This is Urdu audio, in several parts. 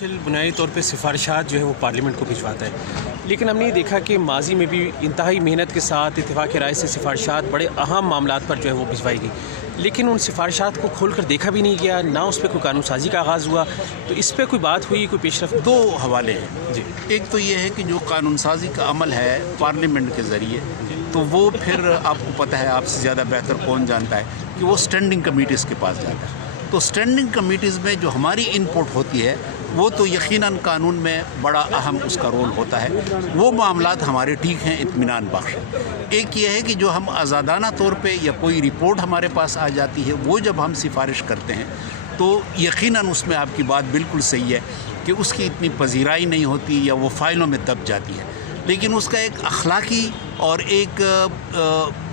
بنیادی طور پہ سفارشات جو ہے وہ پارلیمنٹ کو بھجواتا ہے، لیکن ہم نے یہ دیکھا کہ ماضی میں بھی انتہائی محنت کے ساتھ اتفاق رائے سے سفارشات بڑے اہم معاملات پر جو ہے وہ بھجوائی گئی، لیکن ان سفارشات کو کھول کر دیکھا بھی نہیں گیا، نہ اس پہ کوئی قانون سازی کا آغاز ہوا۔ تو اس پہ کوئی بات ہوئی، کوئی پیش رفت؟ دو حوالے ہیں جی، ایک تو یہ ہے کہ جو قانون سازی کا عمل ہے پارلیمنٹ کے ذریعے، تو وہ پھر آپ کو پتہ ہے، آپ سے زیادہ بہتر کون جانتا ہے کہ وہ اسٹینڈنگ کمیٹیز کے پاس جاتا ہے۔ تو اسٹینڈنگ کمیٹیز میں جو ہماری ان پٹ ہوتی ہے وہ تو یقیناً قانون میں بڑا اہم اس کا رول ہوتا ہے، وہ معاملات ہمارے ٹھیک ہیں، اطمینان بخش۔ ایک یہ ہے کہ جو ہم آزادانہ طور پہ یا کوئی رپورٹ ہمارے پاس آ جاتی ہے، وہ جب ہم سفارش کرتے ہیں تو یقیناً اس میں آپ کی بات بالکل صحیح ہے کہ اس کی اتنی پذیرائی نہیں ہوتی یا وہ فائلوں میں دب جاتی ہے، لیکن اس کا ایک اخلاقی اور ایک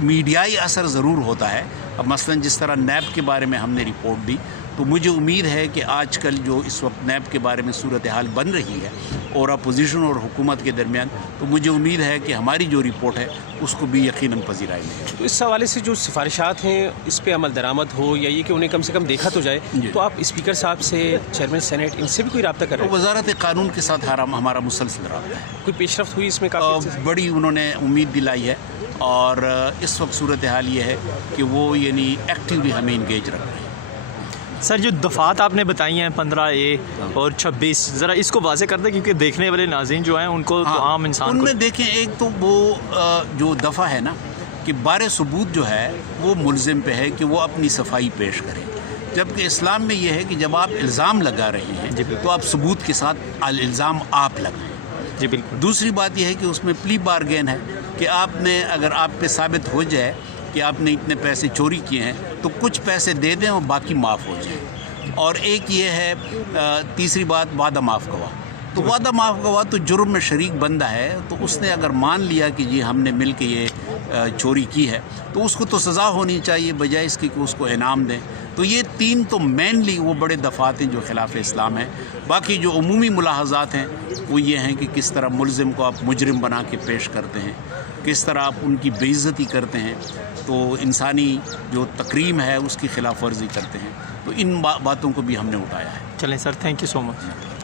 میڈیائی اثر ضرور ہوتا ہے۔ اب مثلاً جس طرح نیب کے بارے میں ہم نے رپورٹ دی، تو مجھے امید ہے کہ آج کل جو اس وقت نیب کے بارے میں صورتحال بن رہی ہے اور اپوزیشن اور حکومت کے درمیان، تو مجھے امید ہے کہ ہماری جو رپورٹ ہے اس کو بھی یقیناً پذیرائی ملے گی۔ تو اس حوالے سے جو سفارشات ہیں اس پہ عمل درآمد ہو یا یہ کہ انہیں کم سے کم دیکھا تو جائے، تو آپ اسپیکر صاحب سے، چیئرمین سینیٹ، ان سے بھی کوئی رابطہ کر رہے ہیں؟ وزارت قانون کے ساتھ ہمارا مسلسل رابطہ ہے، کوئی پیش رفت ہوئی اس میں؟ کافی بڑی انہوں نے امید دلائی ہے، اور اس وقت صورتحال یہ ہے کہ وہ یعنی ایکٹیولی ہمیں انگیج رکھ رہے ہیں۔ سر، جو دفعات آپ نے بتائی ہیں 15A اور 26، ذرا اس کو واضح کر دیں، کیونکہ دیکھنے والے ناظرین جو ہیں ان کو تو عام انسان ان میں دیکھیں، ایک تو وہ جو دفعہ ہے نا کہ بارِ ثبوت جو ہے وہ ملزم پہ ہے کہ وہ اپنی صفائی پیش کرے، جبکہ اسلام میں یہ ہے کہ جب آپ الزام لگا رہے ہیں تو آپ ثبوت کے ساتھ الزام آپ لگائیں۔ جی بالکل۔ دوسری بات یہ ہے کہ اس میں پلی بارگین ہے کہ آپ نے، اگر آپ پہ ثابت ہو جائے کہ آپ نے اتنے پیسے چوری کیے ہیں تو کچھ پیسے دے دیں اور باقی معاف ہو جائیں۔ اور ایک یہ ہے تیسری بات، وعدہ معاف گواہ۔ تو وعدہ معاف گواہ تو جرم میں شریک بندہ ہے، تو اس نے اگر مان لیا کہ جی ہم نے مل کے یہ چوری کی ہے تو اس کو تو سزا ہونی چاہیے، بجائے اس کی کہ اس کو انعام دیں۔ تو یہ تین تو مینلی وہ بڑے دفعات ہیں جو خلاف اسلام ہیں۔ باقی جو عمومی ملاحظات ہیں وہ یہ ہیں کہ کس طرح ملزم کو آپ مجرم بنا کے پیش کرتے ہیں، کس طرح آپ ان کی بے عزتی کرتے ہیں، تو انسانی جو تکریم ہے اس کی خلاف ورزی کرتے ہیں۔ تو ان باتوں کو بھی ہم نے اٹھایا ہے۔ چلیں سر، تھینک یو سو مچ۔